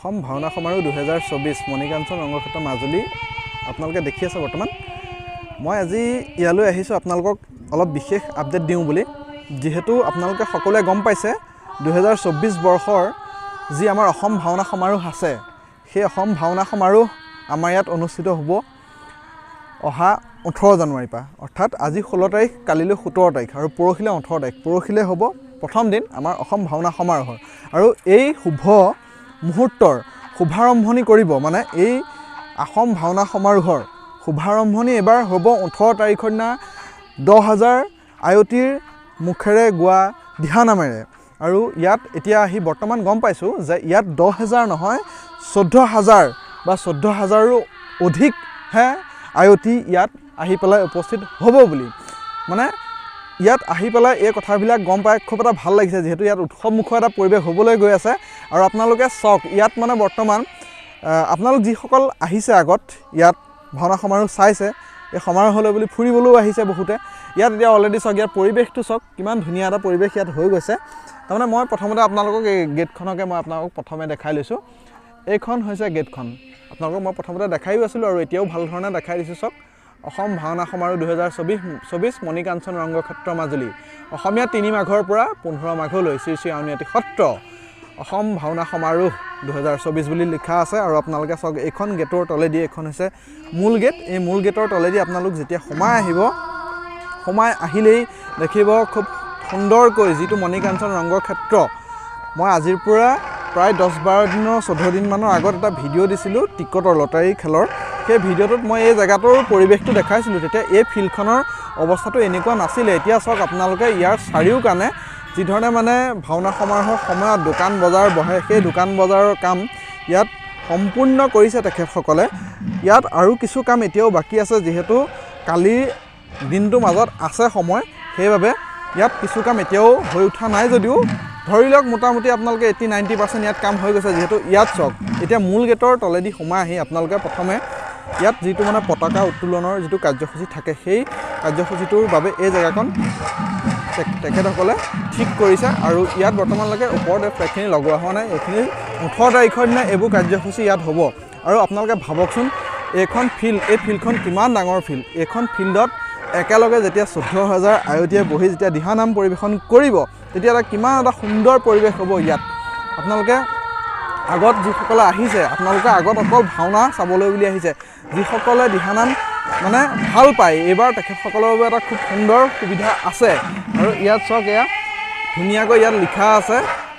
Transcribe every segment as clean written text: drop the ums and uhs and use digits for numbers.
অসম ভাওনা সমাৰোহ 2024 মণিকাঞ্চন ৰংগক্ষেত্ৰ মাজুলী আপোনালোকে দেখি আছে বৰ্তমান মই আজি ইয়ালৈ আহিছো আপোনালোকক অলপ বিশেষ আপডেট দিওঁ বুলি যেহেতু আপোনালোকে সকলোৱে গম পাইছে 2024 বৰ্ষৰ যি আমাৰ অসম ভাওনা সমাৰোহ আছে সেই অসম ভাওনা সমাৰোহ আমাৰ ইয়াত অনুষ্ঠিত হ'ব অহা 18 জানুৱাৰী পৰা অৰ্থাৎ আজি 16 তাৰিখ কালিলৈ 17 তাৰিখ আৰু পৰহিলৈ 18 তাৰিখ পৰহিলৈ হ'ব প্ৰথম দিন আমাৰ অসম ভাওনা সমাৰোহৰ আৰু এই শুভ মুহূৰ্তৰ শুভাৰম্ভণি কৰিব মানে এই অসম ভাওনা সমাৰোহৰ শুভাৰম্ভণি এবাৰ হ'ব 18 তাৰিখৰ দিনা 10000 আয়তীৰ মুখেৰে গোৱা দিহানামেৰে আৰু ইয়াত এতিয়া আহি বৰ্তমান গম পাইছো যে ইয়াত 10000 নহয় 14000 বা 14000ৰো অধিক হে আয়তী ইয়াত আহি পেলাই উপস্থিত হ'ব বুলি মানে ইয়াত আহি পেলাই এই কথাবিলাক গম পাই খুব এটা ভাল লাগিছে যেহেতু ইয়াত উৎসৱমুখৰ এটা পৰিৱেশ হ'বলৈ গৈ আছে আৰু আপোনালোকে চাওক ইয়াত মানে বৰ্তমান আপোনালোক যিসকল আহিছে আগত ইয়াত ভাওনা সমাৰোহ চাইছে এই সমাৰোহলৈ বুলি ফুৰিবলৈও আহিছে বহুতে ইয়াত এতিয়া অলৰেডি চাওক ইয়াৰ পৰিৱেশটো চাওক কিমান ধুনীয়া এটা পৰিৱেশ ইয়াত হৈ গৈছে তাৰমানে মই প্ৰথমতে আপোনালোকক এই গেটখনকে মই আপোনালোকক প্ৰথমে দেখাই লৈছোঁ এইখন হৈছে গেটখন আপোনালোকক মই প্ৰথমতে দেখাইও আছিলোঁ আৰু এতিয়াও ভাল ধৰণে দেখাই দিছোঁ চাওক অসম ভাওনা সমাৰোহ 2024 মণিকাঞ্চন ৰংগক্ষেত্ৰ মাজুলী অসমীয়া 3 মাঘৰ পৰা 15 মাঘলৈ শ্ৰী শ্ৰী আউনীআটী সত্ৰ অসম ভাওনা সমাৰোহ 2024 বুলি লিখা আছে আৰু আপোনালোকে চাওক এইখন গেটৰ তলেদি এখন হৈছে মূল গেট এই মূল গেটৰ তলেদি আপোনালোক যেতিয়া সোমাই আহিব সোমাই আহিলেই দেখিব খুব সুন্দৰকৈ যিটো মণিকাঞ্চন ৰংগক্ষেত্ৰ মই আজিৰ পৰা প্ৰায় 10-12 দিনৰ 14 দিনমানৰ আগত এটা ভিডিঅ' দিছিলোঁ টিকটৰ লটাৰী খেলৰ সেই ভিডিঅ'টোত মই এই জেগাটোৰ পৰিৱেশটো দেখাইছিলোঁ তেতিয়া এই ফিল্ডখনৰ অৱস্থাটো এনেকুৱা নাছিলে এতিয়া চাওক আপোনালোকে ইয়াৰ চাৰিওকাণে যি ধৰণে মানে ভাওনা সমাৰোহৰ সময়ত দোকান বজাৰ বহে সেই দোকান বজাৰৰ কাম ইয়াত সম্পূৰ্ণ কৰিছে তেখেতসকলে ইয়াত আৰু কিছু কাম এতিয়াও বাকী আছে যেহেতু কালিৰ দিনটোৰ মাজত আছে সময় সেইবাবে ইয়াত কিছু কাম এতিয়াও হৈ উঠা নাই যদিও ধৰি লওক মোটামুটি আপোনালোকে 80-90% ইয়াত কাম হৈ গৈছে যেহেতু ইয়াত চাওক এতিয়া মূল গেটৰ তলেদি সোমাই আহি আপোনালোকে প্ৰথমে ইয়াত যিটো মানে পতাকা উত্তোলনৰ যিটো কাৰ্যসূচী থাকে সেই কাৰ্যসূচীটোৰ বাবে এই জেগাখন তেখেতসকলে ঠিক কৰিছে আৰু ইয়াত বৰ্তমানলৈকে ওপৰত ফ্লেগখিনি লগোৱা হোৱা নাই এইখিনি 18 তাৰিখৰ দিনা এইবোৰ কাৰ্যসূচী ইয়াত হ'ব আৰু আপোনালোকে ভাবকচোন এইখন ফিল্ড এই ফিল্ডখন কিমান ডাঙৰ ফিল্ড এইখন ফিল্ডত একেলগে যেতিয়া 14000 আয়তীয়ে বহি যেতিয়া দিহানাম পৰিৱেশন কৰিব তেতিয়া এটা কিমান এটা সুন্দৰ পৰিৱেশ হ'ব ইয়াত আপোনালোকে আগত যিসকলে আহিছে আপোনালোকে আগত অকল ভাওনা চাবলৈ বুলি আহিছে যিসকলে দিহানাম মানে ভাল পায় এইবাৰ তেখেতসকলৰ বাবে এটা খুব সুন্দৰ সুবিধা আছে আৰু ইয়াত চাওক এয়া ধুনীয়াকৈ ইয়াত লিখা আছে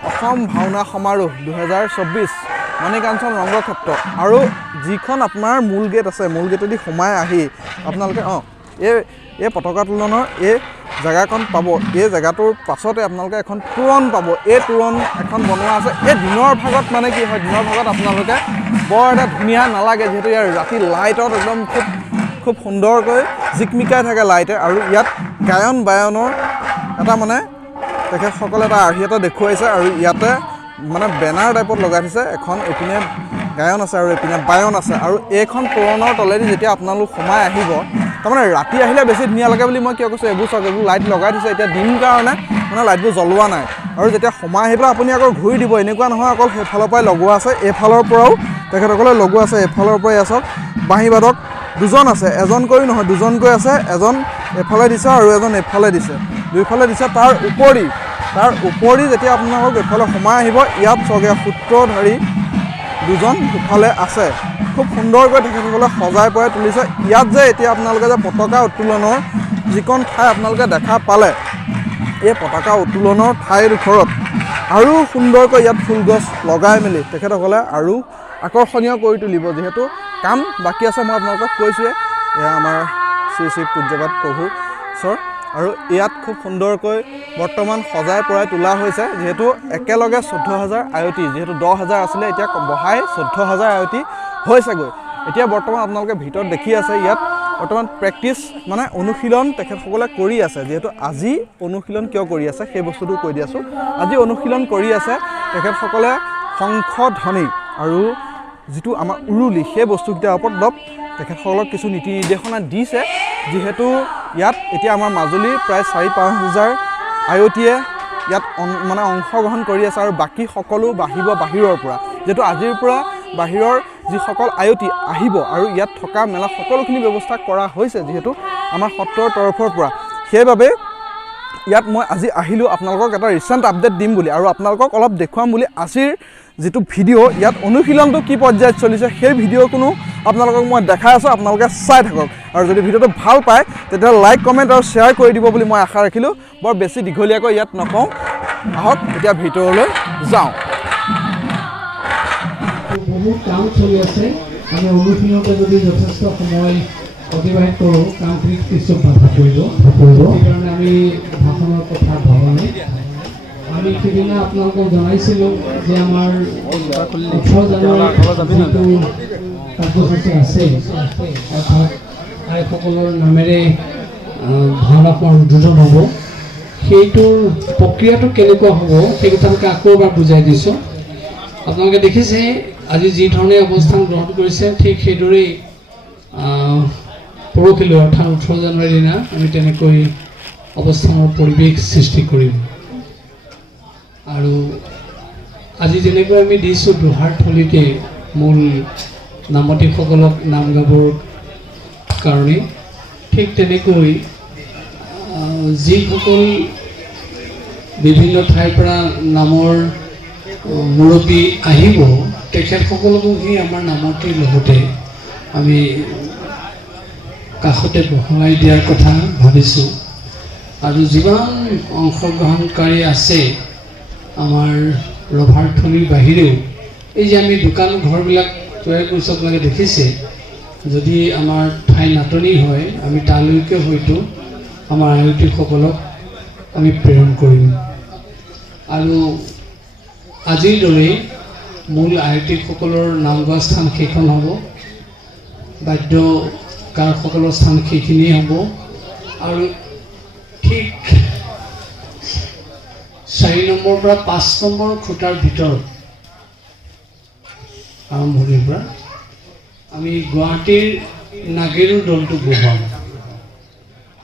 অসম ভাওনা সমাৰোহ 2024 মণিকাঞ্চন ৰংগক্ষেত্ৰ আৰু যিখন আপোনাৰ মূল গেট আছে মূল গেটেদি সোমাই আহি আপোনালোকে এই পতাকা উত্তোলনৰ এই জেগাখন পাব এই জেগাটোৰ পাছতে আপোনালোকে এখন তোৰণ পাব এই তোৰণ এখন বনোৱা আছে এই দিনৰ ভাগত মানে কি হয় দিনৰ ভাগত আপোনালোকে বৰ এটা ধুনীয়া নালাগে যিহেতু ইয়াৰ ৰাতি লাইটত একদম খুব সুন্দৰকৈ জিকমিকাই থাকে লাইটে আৰু ইয়াত গায়ন বায়নৰ এটা মানে তেখেতসকলে এটা আৰ্হি এটা দেখুৱাইছে আৰু ইয়াতে মানে বেনাৰ টাইপত লগাই থৈছে এখন এইপিনে গায়ন আছে আৰু এইপিনে বায়ন আছে আৰু এইখন তোৰণৰ তলেদি যেতিয়া আপোনালোক সোমাই আহিব তাৰমানে ৰাতি আহিলে বেছি ধুনীয়া লাগে বুলি মই কিয় কৈছোঁ এইবোৰ চাওক এইবোৰ লাইট লগাই দিছে এতিয়া দিন কাৰণে মানে লাইটবোৰ জ্বলোৱা নাই আৰু যেতিয়া সোমাই আহি পেলাই আপুনি আকৌ ঘূৰি দিব এনেকুৱা নহয় অকল সেইফালৰ পৰাই লগোৱা আছে এইফালৰ পৰাও তেখেতসকলে লগোৱা আছে এইফালৰ পৰাই চাওক বাঁহীবাদক দুজন আছে এজনকৈ নহয় দুজনকৈ আছে এজন এফালে দিছে আৰু এজন এফালে দিছে দুইফালে দিছে তাৰ উপৰি যেতিয়া আপোনালোক এইফালে সোমাই আহিব ইয়াত চাওক সূত্ৰধাৰী দুজন ইফালে আছে খুব সুন্দৰকৈ তেখেতসকলে সজাই পৰাই তুলিছে ইয়াত যে এতিয়া আপোনালোকে যে পতাকা উত্তোলনৰ যিকণ ঠাই আপোনালোকে দেখা পালে এই পতাকা উত্তোলনৰ ঠাইডোখৰত আৰু সুন্দৰকৈ ইয়াত ফুলগছ লগাই মেলি তেখেতসকলে আৰু আকৰ্ষণীয় কৰি তুলিব যিহেতু কাম বাকী আছে মই আপোনালোকক কৈছোঁৱে এয়া আমাৰ শ্ৰী শ্ৰী পূজ্যপাত প্ৰভু ঈশ্বৰ আৰু ইয়াত খুব সুন্দৰকৈ বৰ্তমান সজাই পৰাই তোলা হৈছে যিহেতু একেলগে 14000 আয়তী যিহেতু 10000 আছিলে এতিয়া বঢ়াই 14000 আয়তী হৈছেগৈ এতিয়া বৰ্তমান আপোনালোকে ভিতৰত দেখি আছে ইয়াত বৰ্তমান প্ৰেক্টিচ মানে অনুশীলন তেখেতসকলে কৰি আছে যিহেতু আজি অনুশীলন কিয় কৰি আছে সেই বস্তুটো কৈ দি আছোঁ আজি অনুশীলন কৰি আছে তেখেতসকলে শংখধ্বনি আৰু যিটো আমাৰ উৰুলি সেই বস্তুকেইটাৰ ওপৰত অলপ তেখেতসকলক কিছু নীতি নিৰ্দেশনা দিছে যিহেতু ইয়াত এতিয়া আমাৰ মাজুলীৰ প্ৰায় 4-5 আয়তীয়ে ইয়াত মানে অংশগ্ৰহণ কৰি আছে আৰু বাকী সকলো বাহিৰৰ পৰা যিহেতু আজিৰ পৰা বাহিৰৰ যিসকল আয়তী আহিব আৰু ইয়াত থকা মেলা সকলোখিনি ব্যৱস্থা কৰা হৈছে যিহেতু আমাৰ সত্ৰৰ তৰফৰ পৰা সেইবাবে ইয়াত মই আজি আহিলোঁ আপোনালোকক এটা ৰিচেণ্ট আপডেট দিম বুলি আৰু আপোনালোকক অলপ দেখুৱাম বুলি আজিৰ যিটো ভিডিঅ' ইয়াত অনুশীলনটো কি পৰ্যায়ত চলিছে সেই ভিডিঅ'খনো আপোনালোকক মই দেখাই আছোঁ আপোনালোকে চাই থাকক আৰু যদি ভিডিঅ'টো ভাল পায় তেতিয়াহ'লে লাইক কমেণ্ট আৰু শ্বেয়াৰ কৰি দিব বুলি মই আশা ৰাখিলোঁ বৰ বেছি দীঘলীয়াকৈ ইয়াত নকওঁ আহক এতিয়া ভিতৰলৈ যাওঁ বহুত কাম চলি আছে আমি অনুশীলনতে যদি যথেষ্ট সময় অতিবাহিত কৰোঁ কামখিনিত কিছু বাধা পৰিব সেইকাৰণে আমি ভাষণৰ কথা ভবা নাই আমি সেইদিনা আপোনালোকক জনাইছিলোঁ যে আমাৰ 18 জানুৱাৰীত যিটো কাৰ্যসূচী আছে অৰ্থাৎ আইসকলৰ নামেৰে ভাওনাখন উদ্বোধন হ'ব সেইটোৰ প্ৰক্ৰিয়াটো কেনেকুৱা হ'ব সেই কথাকে আকৌ এবাৰ বুজাই দিছোঁ আপোনালোকে দেখিছে আজি যি ধৰণে অৱস্থান গ্ৰহণ কৰিছে ঠিক সেইদৰেই পৰহিলৈ অৰ্থাৎ 18 জানুৱাৰীৰ দিনা আমি তেনেকৈ অৱস্থানৰ পৰিৱেশ সৃষ্টি কৰিম আৰু আজি যেনেকৈ আমি দিছোঁ দুহাৰথলীতে মূল নামতীসকলক নাম গাবৰ কাৰণে ঠিক তেনেকৈ যিসকল বিভিন্ন ঠাইৰ পৰা নামৰ মুৰব্বী আহিব তেখেতসকলকো সেই আমাৰ নামতিৰ লগতে আমি কাষতে বহলাই দিয়াৰ কথা ভাবিছোঁ আৰু যিমান অংশগ্ৰহণকাৰী আছে আমাৰ ৰভাৰথলীৰ বাহিৰেও এই যে আমি দোকান ঘৰবিলাক তৈয়াৰ কৰিছোঁ আপোনালোকে দেখিছে যদি আমাৰ ঠাই নাটনি হয় আমি তালৈকে হয়তো আমাৰ আয়তীসকলক আমি প্ৰেৰণ কৰিম আৰু আজিৰ দৰে মূল আয়তীসকলৰ নাম গোৱা স্থান সেইখন হ'ব বাদ্যকাৰসকলৰ স্থান সেইখিনিয়ে হ'ব আৰু ঠিক 4 নম্বৰ পৰা 5 নম্বৰ খুঁটাৰ ভিতৰত আৰম্ভণিৰ পৰা আমি গুৱাহাটীৰ নাগেৰু দলটো বহুৱাম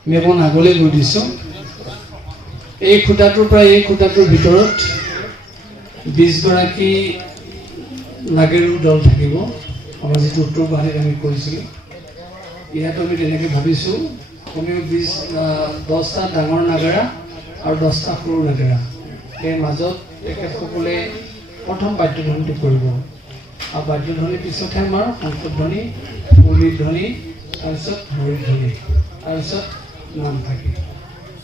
আমি অকণ আগলৈ গৈ দিছোঁ এই খুঁটাটোৰ পৰা এই খুঁটাটোৰ ভিতৰত 20 গৰাকী নাগেৰু দল থাকিব আমাৰ যিটো উত্তৰ গুৱাহাটীত আমি কৰিছিলোঁ ইয়াতো আমি তেনেকৈ ভাবিছোঁ কমেও 10টা ডাঙৰ নাগৰা আৰু 10টা সৰু নাগৰা সেই মাজত তেখেতসকলে প্ৰথম বাদ্যধ্বনিটো কৰিব আৰু বাদ্যধ্বনিৰ পিছতহে আমাৰ শংকৰধ্বনি উলিত ধ্বনি তাৰপিছত হৰিধ্বনি তাৰপিছত নাম থাকে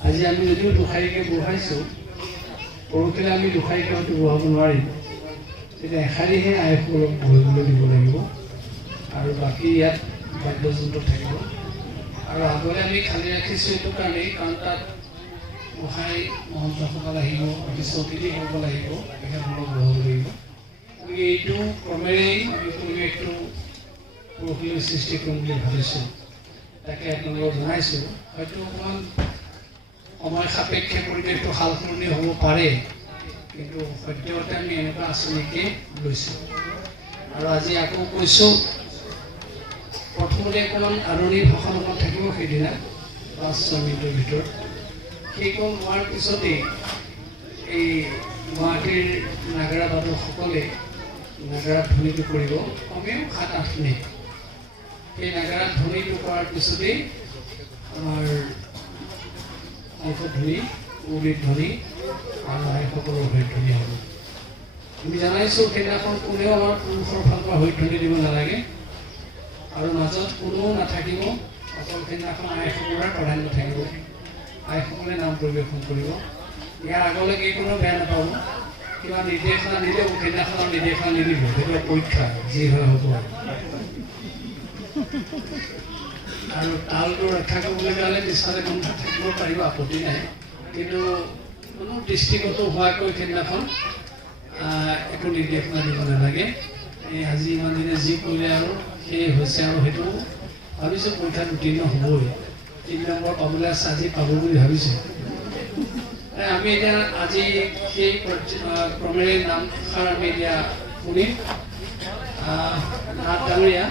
আজি আমি যদিও দুষাৰীকৈ বহাইছোঁ পৰহিলৈ আমি দুষাৰীকৈ হয়তো বহাব নোৱাৰিম তেতিয়া এষাৰীহে আইসকলক বহিবলৈ দিব লাগিব আৰু বাকী ইয়াত বাদ্যযন্ত্ৰ থাকিব আৰু আগলৈ আমি খালী ৰাখিছোঁ এইটো কাৰণেই কাৰণ তাত গোসাঁই মহন্তসকল আহিব কিছু অতিথিসকল আহিব তেখেতসকলক বহাব লাগিব গতিকে এইটো ক্ৰমেৰেই আমি পৰিৱেশটো পৰহিলৈ সৃষ্টি কৰিম বুলি ভাবিছোঁ তাকে আপোনালোকক জনাইছোঁ হয়তো অকণমান সময় সাপেক্ষে পৰিৱেশটো সাল সলনি হ'ব পাৰে কিন্তু সদ্যহতে আমি এনেকুৱা আঁচনিকে লৈছোঁ আৰু আজি আকৌ কৈছোঁ প্ৰথমতে অকণমান আদৰণি ভাষণ অকণ থাকিব সেইদিনা 5-6 মিনিটৰ ভিতৰত সেইকণ হোৱাৰ পিছতেই এই গুৱাহাটীৰ নাগৰা বাদকসকলে নাগৰা ধ্বনিটো কৰিব কমেও 7-8 মিনিট সেই নাগৰা ধ্বনিটো কৰাৰ পিছতেই আমাৰ শংকৰধ্বনি উলিত ধ্বনি আৰু আইসকলৰ হৰিধ্বনি হ'ব আমি জানাইছোঁ সেইদিনাখন কোনেও আমাৰ পুৰুষৰ ফালৰ পৰা হৰিধ্বনি দিব নালাগে আৰু মাজত কোনেও নাথাকিব অকল সেইদিনাখন আইসকলৰ প্ৰাধান্য থাকিব আইসকলে নাম পৰিৱেশন কৰিব ইয়াৰ আগলৈকে কোনো বেয়া নাপাব কিবা নিৰ্দেশনা নিলেও সেইদিনাখনৰ নিৰ্দেশনা নিদিব সেইটো পৰীক্ষা যি হয় হ'ব আৰু তালটো ৰক্ষা কৰিবলৈ হ'লে নিশ্চয় কণ্ঠ থাকিব পাৰিব আপত্তি নাই কিন্তু কোনো দৃষ্টিগত হোৱাকৈ সেইদিনাখন একো নিৰ্দেশনা দিব নালাগে এই আজি ইমান দিনে যি কৰিলে আৰু সেই হৈছে আৰু সেইটো ভাবিছোঁ পৰীক্ষাত উত্তীৰ্ণ হ'বই 3 নম্বৰ পাবলৈ আছে আজি পাব বুলি ভাবিছোঁ আমি এতিয়া আজি সেই ক্ৰমেৰে নামষাৰ আমি এতিয়া শুনিম নাথ ডাঙৰীয়া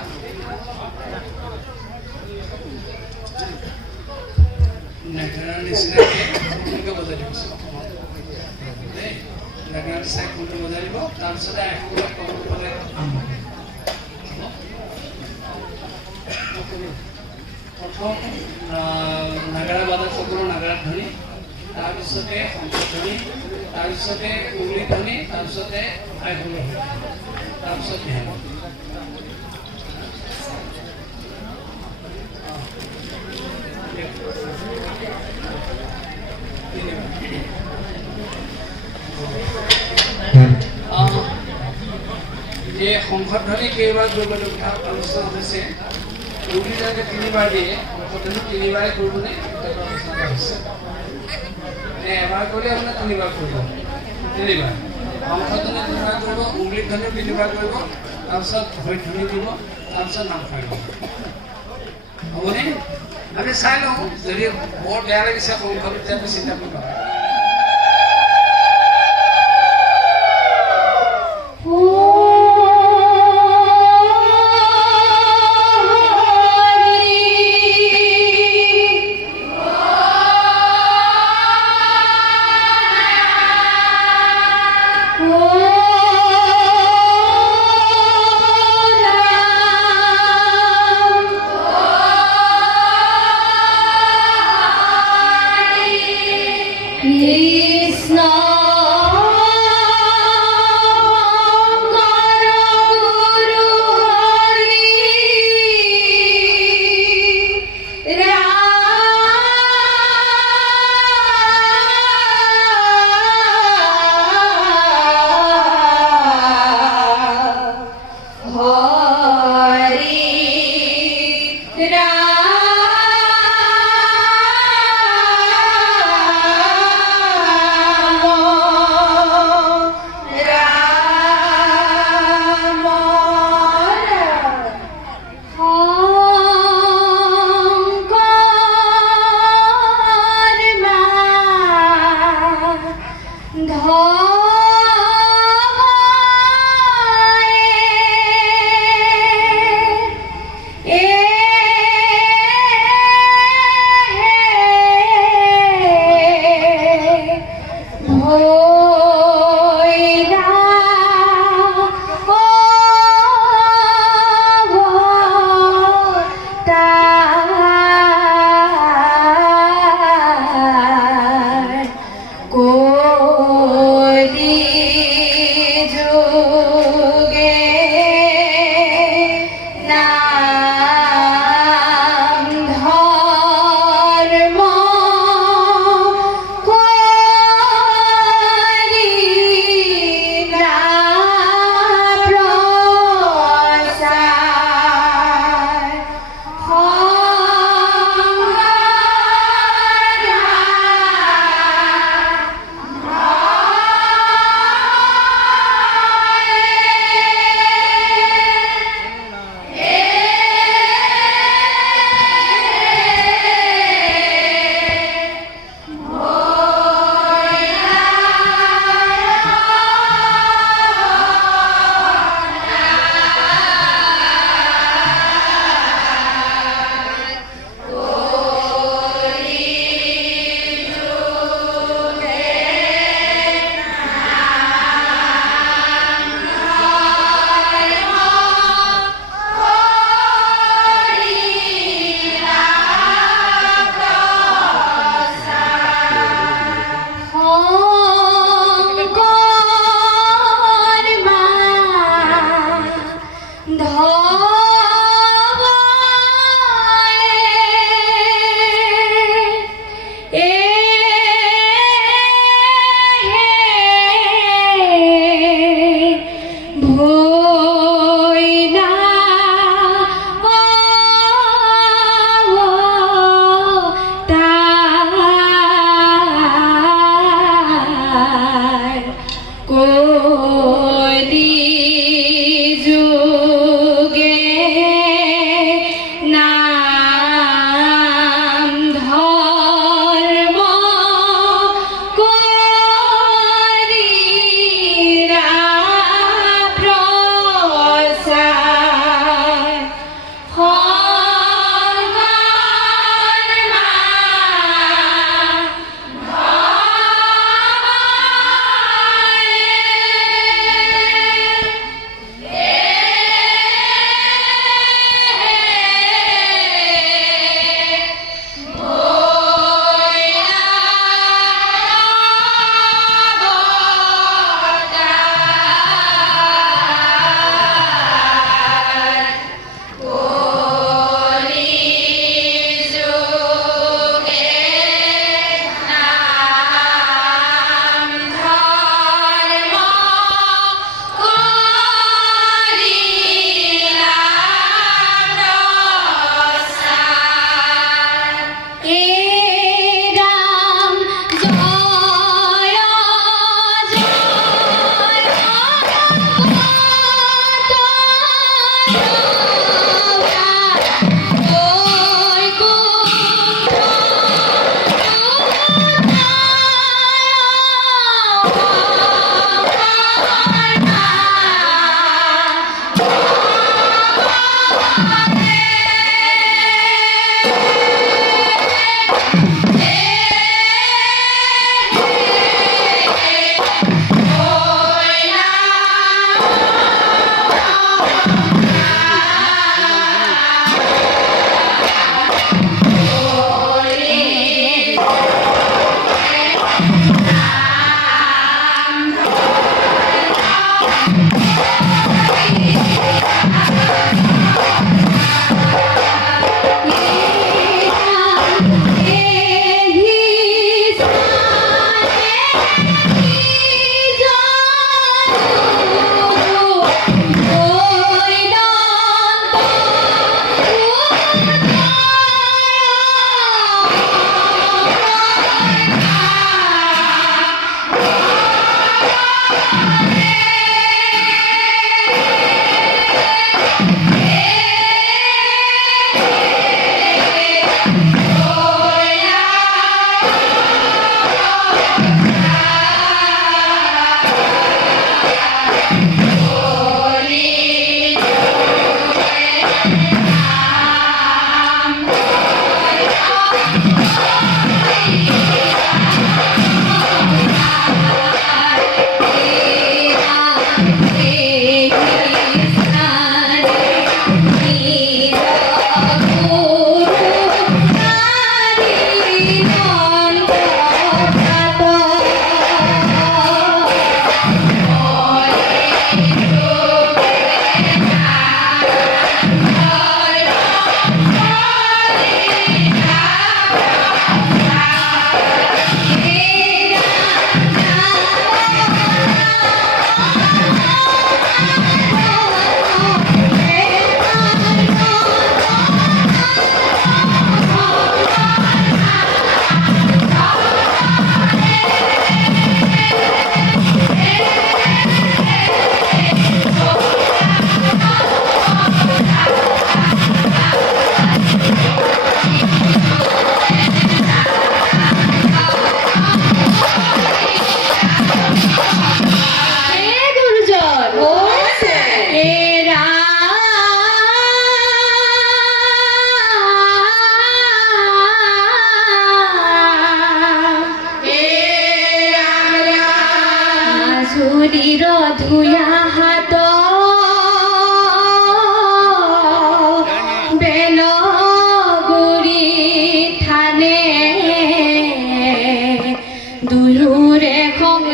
নাগাৰাৰ নিচিনাকৈ বজাই দিছোঁ নাগাৰা চাই খোলটো বজাই দিব, তাৰপিছতে একেবাৰে কমটো পালে আৰম্ভ কৰিব। প্ৰথম নাগাৰা বাদক সকলো নাগাৰা ধ্বনি, তাৰপিছতে শংখ ধ্বনি, তাৰপিছতে উৰুলি ধ্বনি, তাৰপিছতে আইহোল, তাৰপিছত ধ্যান। যে শংখধ্বনি কেইবাৰ কৰিবলগীয়া আলোচনা হৈছে, উৰুলিলৈকে 3বাৰ দিয়ে, শংখধ্বনি 3বাৰে কৰিবলৈ আলোচনা হৈছে। এবাৰ কৰিলে আপোনাৰ 3বাৰ কৰিব, 3বাৰ শংখধ্বনি 3বাৰ কৰিব, উৰুলি ধ্বনি 3বাৰ কৰিব, তাৰপিছত হৰিধ্বনি দিব, তাৰপিছত নাম খাই দিব। হ'বনে? আমি চাই লওঁ, যদি বৰ বেয়া লাগিছে শংখটো তেতিয়া চিন্তা কৰিব।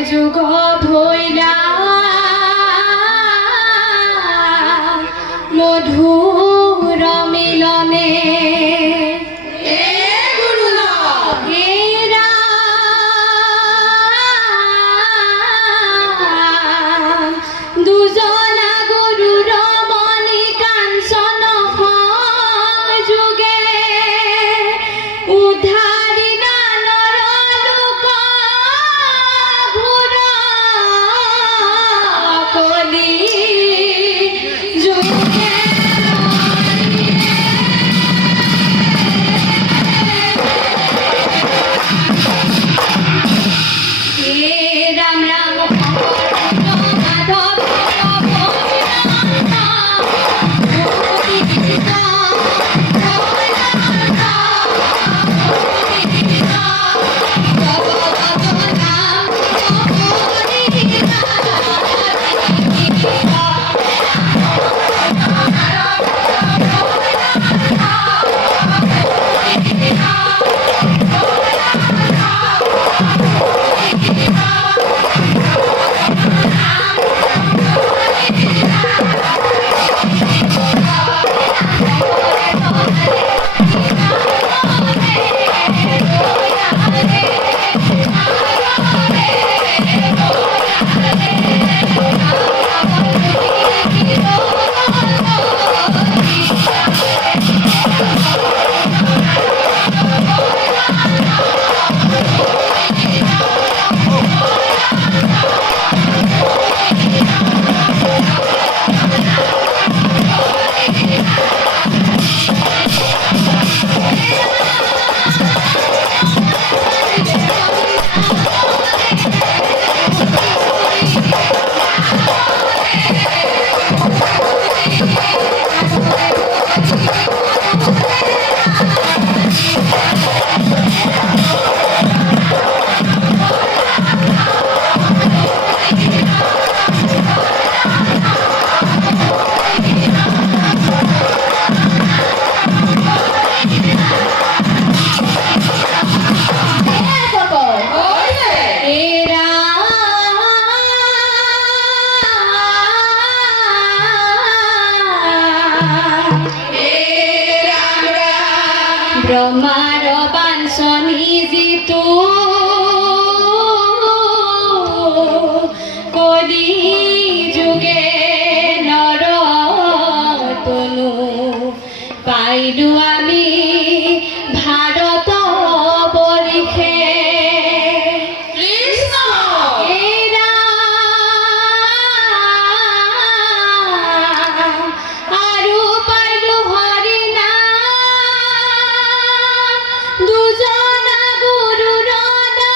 যুগ ভৈলা মধুৰ মিলনে দুজনা গুৰুৰ মণি কাঞ্চন সংযোগে উদ্ধাৰিলা নৰলোক ঘোৰ কলি যুগে ৰাম ৰাম ব্ৰহ্মাৰ বাঞ্ছনী যিটো কলি যুগে নৰতনু পাইলো আমি ভাৰত বৰিষে আৰু পাইলো হৰি নাম দুজনা গুৰুৰ নাম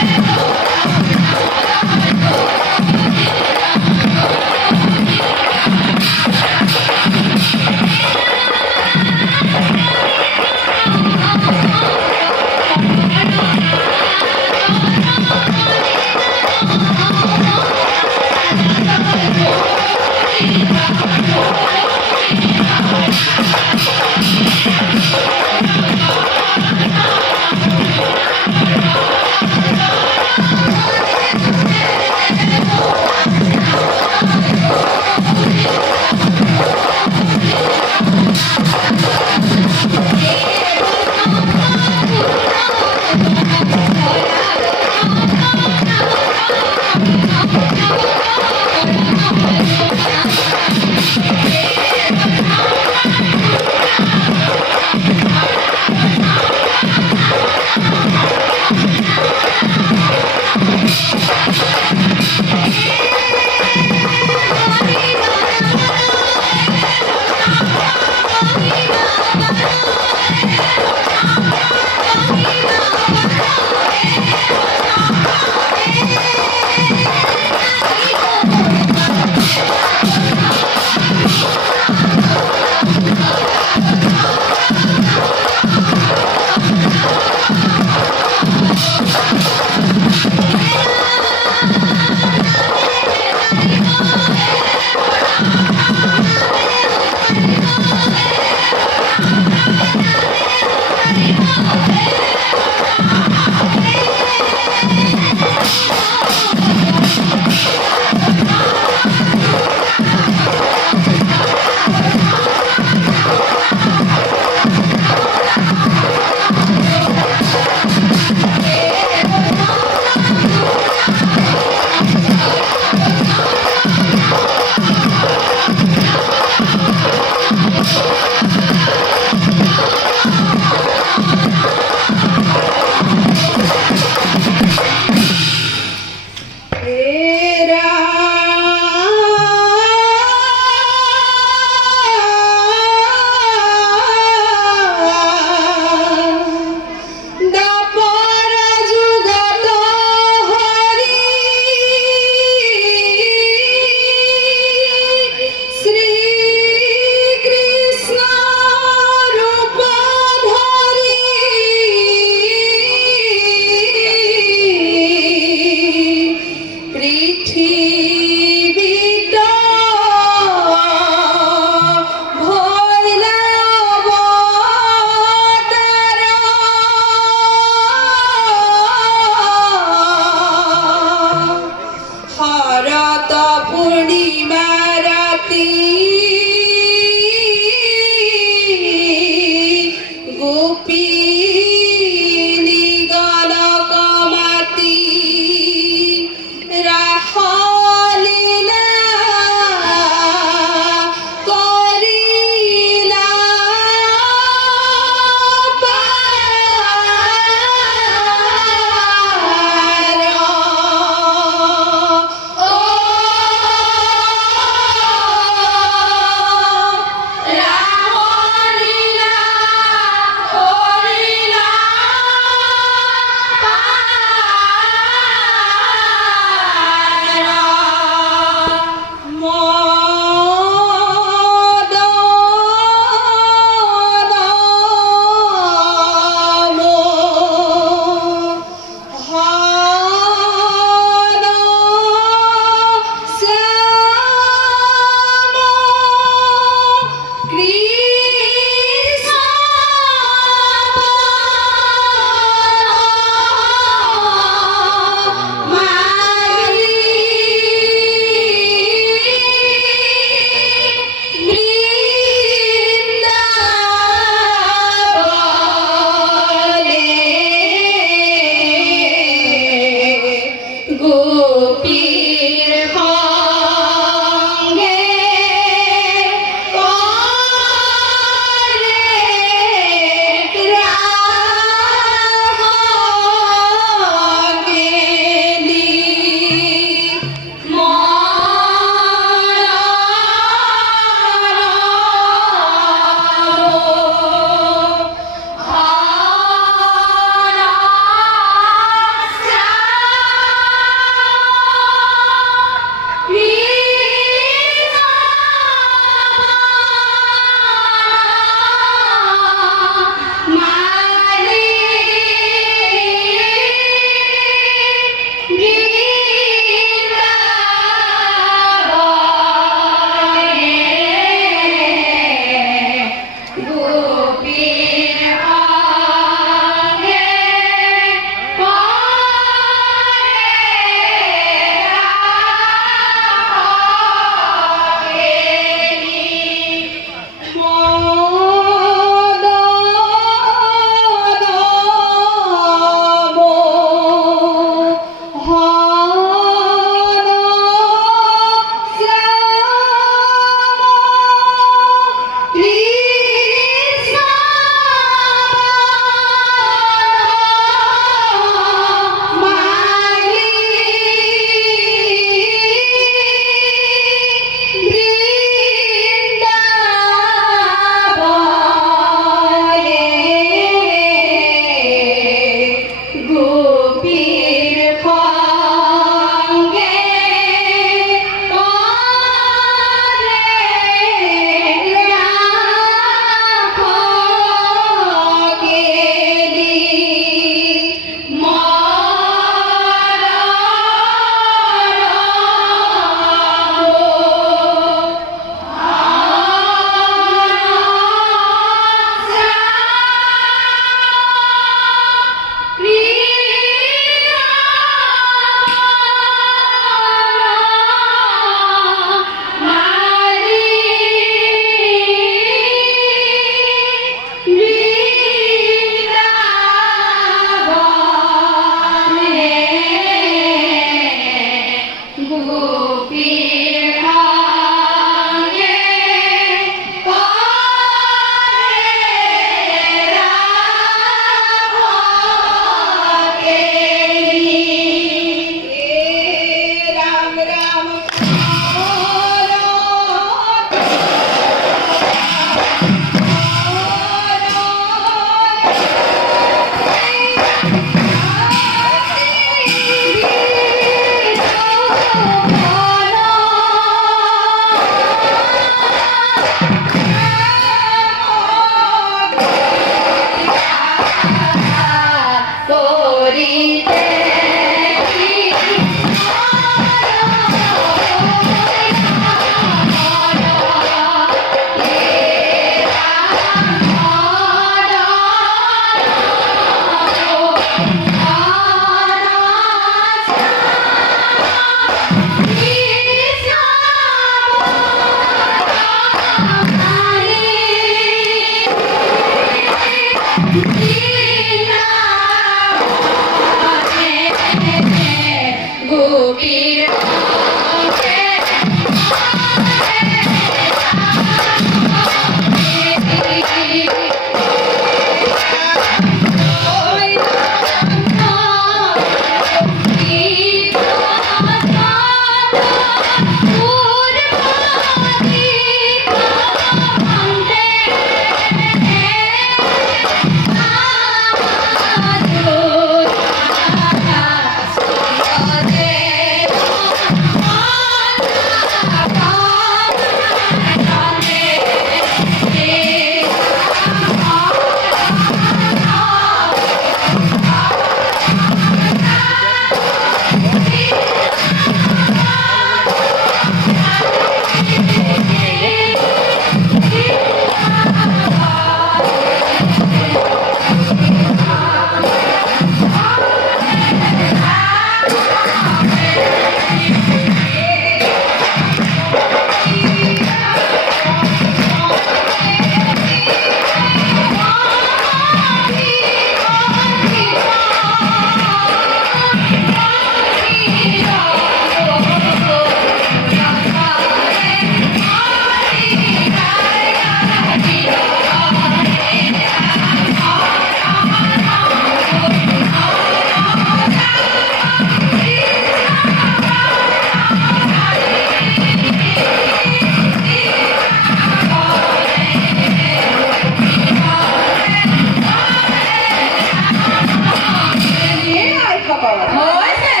হৈছে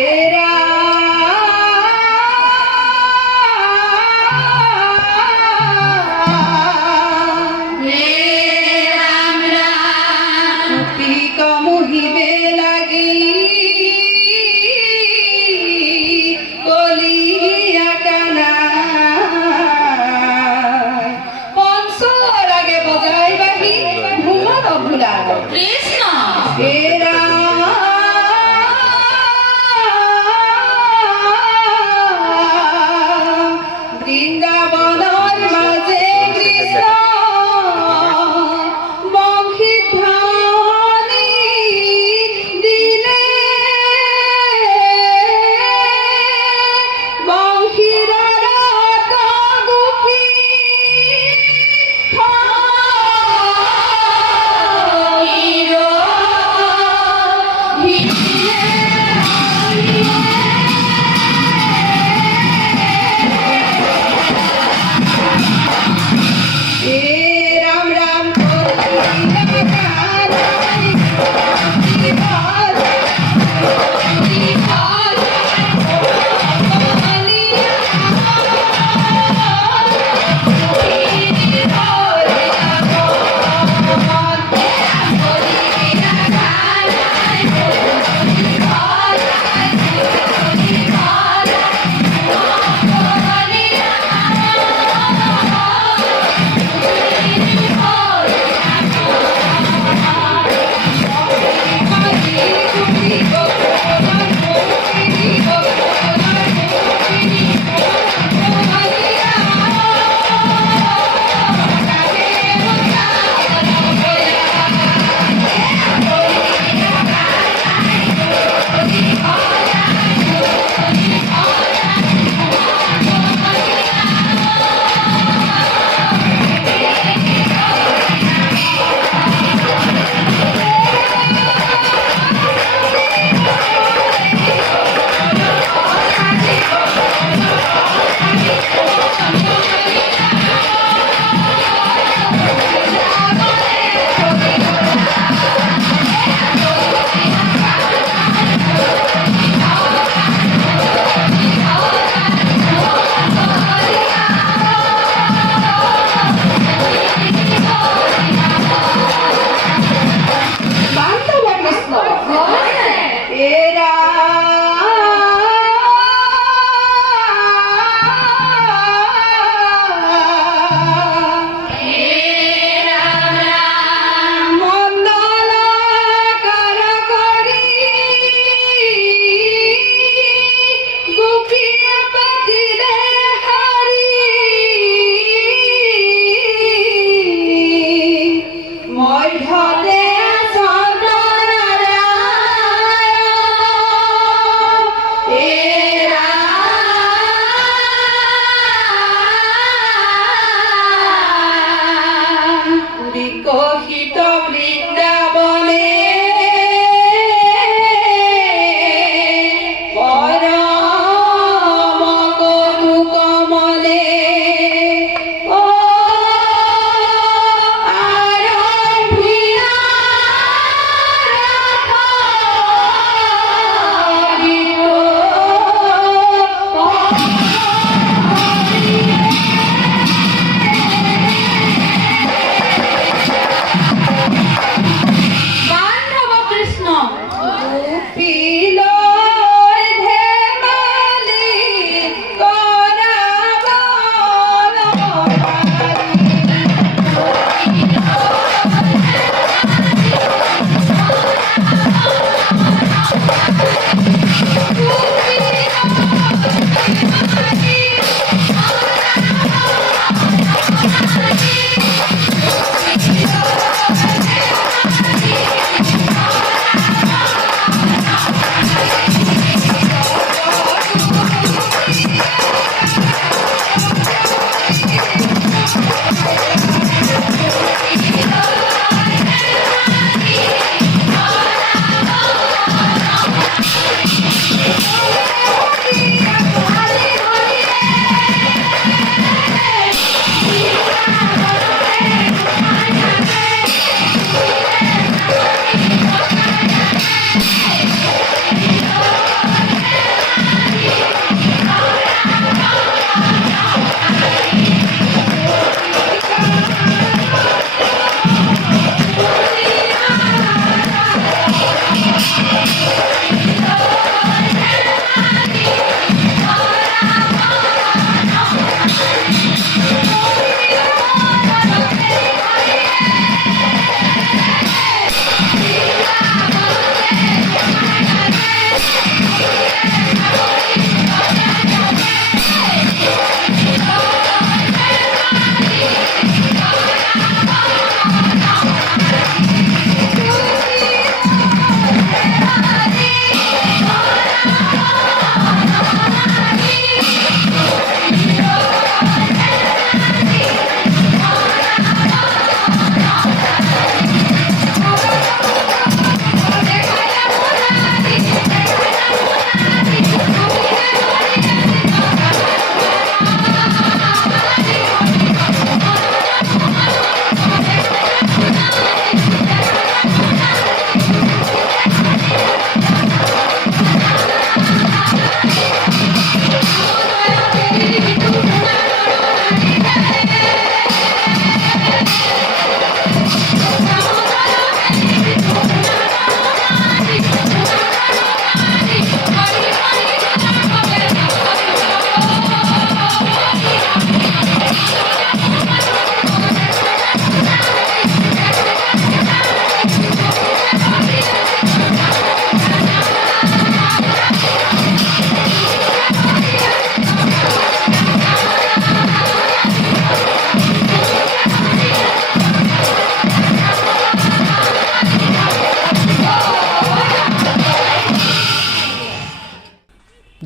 এৰা ৰাম ৰাম পিক মুহিবে লাগি কলিয়া কানা পঞ্চ লাগে বজাই বাহি ভুমন ভুলা কৃষ্ণ এৰা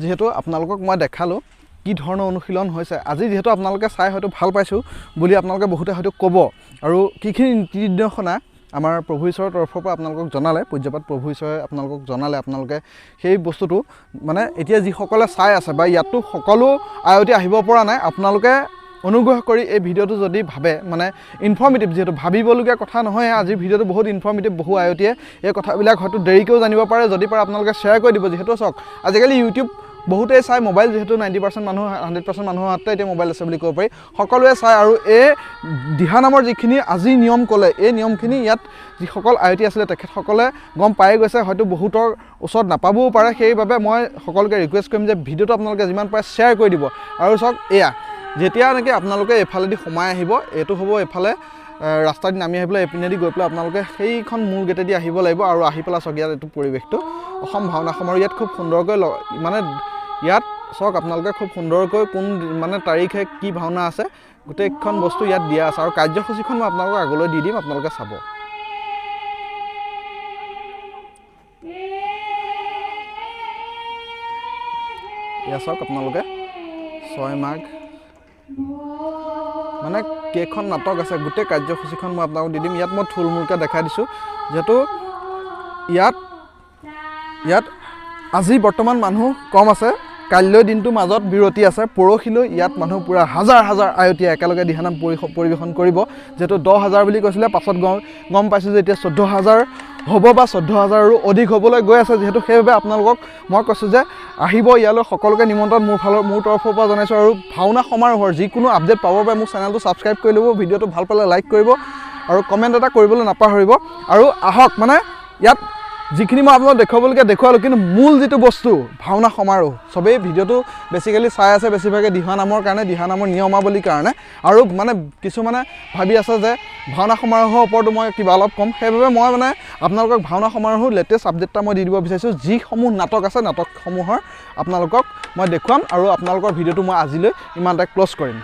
যিহেতু আপোনালোকক মই দেখালোঁ কি ধৰণৰ অনুশীলন হৈছে আজি যিহেতু আপোনালোকে চাই হয়তো ভাল পাইছোঁ বুলি আপোনালোকে বহুতে হয়তো ক'ব আৰু কিখিনি নীতি নিৰ্দেশনা আমাৰ প্ৰভু ঈশ্বৰৰ তৰফৰ পৰা আপোনালোকক জনালে পূজ্যপাত প্ৰভু ঈশ্বৰে আপোনালোকক জনালে আপোনালোকে সেই বস্তুটো মানে এতিয়া যিসকলে চাই আছে বা ইয়াতো সকলো আয়তী আহিব পৰা নাই আপোনালোকে অনুগ্ৰহ কৰি এই ভিডিঅ'টো যদি ভাবে মানে ইনফৰ্মেটিভ যিহেতু ভাবিবলগীয়া কথা নহয় আজিৰ ভিডিঅ'টো বহুত ইনফৰ্মেটিভ বহু আয়তীয়ে এই কথাবিলাক হয়তো দেৰিকৈও জানিব পাৰে যদি পাৰে আপোনালোকে শ্বেয়াৰ কৰি দিব যিহেতু চাওক আজিকালি ইউটিউব বহুতেই চাই মোবাইল যিহেতু 90% মানুহ 100% মানুহৰ হাততে এতিয়া মোবাইল আছে বুলি ক'ব পাৰি সকলোৱে চায় আৰু এই দিহানামৰ যিখিনি আজি নিয়ম ক'লে এই নিয়মখিনি ইয়াত যিসকল আয়তী আছিলে তেখেতসকলে গম পাই গৈছে হয়তো বহুতৰ ওচৰত নাপাবও পাৰে সেইবাবে মই সকলোকে ৰিকুৱেষ্ট কৰিম যে ভিডিঅ'টো আপোনালোকে যিমান পাৰে শ্বেয়াৰ কৰি দিব আৰু চাওক এয়া যেতিয়া নেকি আপোনালোকে এইফালেদি সোমাই আহিব এইটো হ'ব এইফালে ৰাস্তাদি নামি আহিবলৈ এইপিনেদি গৈ পেলাই আপোনালোকে সেইখন মূল গেটেদি আহিব লাগিব আৰু আহি পেলাই চাওক ইয়াত এইটো পৰিৱেশটো অসম ভাওনা সমাৰোহ ইয়াত খুব সুন্দৰকৈ মানে ইয়াত চাওক আপোনালোকে খুব সুন্দৰকৈ কোন মানে তাৰিখে কি ভাওনা আছে গোটেইখন বস্তু ইয়াত দিয়া আছে আৰু কাৰ্যসূচীখন মই আপোনালোকক আগলৈ দি দিম আপোনালোকে চাব এয়া চাওক আপোনালোকে 6 মাঘ মানে কেইখন নাটক আছে গোটেই কাৰ্যসূচীখন মই আপোনালোকক দি দিম ইয়াত মই থুলমূলকৈ দেখাই দিছোঁ যিহেতু ইয়াত আজি বৰ্তমান মানুহ কম আছে কাইলৈ দিনটো মাজত বিৰতি আছে পৰহিলৈ ইয়াত মানুহ পুৰা হাজাৰ হাজাৰ আয়তীয়ে একেলগে দিহানাম পৰিৱেশন কৰিব যিহেতু 10,000 বুলি কৈছিলে পাছত গম পাইছোঁ যে এতিয়া 14,000 হ'ব বা 14,000ৰো অধিক হ'বলৈ গৈ আছে যিহেতু সেইবাবে আপোনালোকক মই কৈছোঁ যে আহিব ইয়ালৈ সকলোকে নিমন্ত্ৰণ মোৰ তৰফৰ পৰা জনাইছোঁ আৰু ভাওনা সমাৰোহৰ যিকোনো আপডেট পাবৰ বাবে মোৰ চেনেলটো ছাবস্ক্ৰাইব কৰি ল'ব ভিডিঅ'টো ভাল পালে লাইক কৰিব আৰু কমেণ্ট এটা কৰিবলৈ নাপাহৰিব আৰু আহক মানে ইয়াত যিখিনি মই আপোনালোকক দেখুৱালোঁ কিন্তু মূল যিটো বস্তু ভাওনা সমাৰোহ চবেই ভিডিঅ'টো বেছিকেলি চাই আছে বেছিভাগে দিহানামৰ কাৰণে দিহানামৰ নিয়মাৱলীৰ কাৰণে আৰু মানে কিছুমানে ভাবি আছে যে ভাওনা সমাৰোহৰ ওপৰতো মই কিবা অলপ ক'ম সেইবাবে মই মানে আপোনালোকক ভাওনা সমাৰোহৰ লেটেষ্ট আপডেট এটা মই দি দিব বিচাৰিছোঁ যিসমূহ নাটক আছে নাটকসমূহৰ আপোনালোকক মই দেখুৱাম আৰু আপোনালোকৰ ভিডিঅ'টো মই আজিলৈ ইমানতে ক্ল'জ কৰিম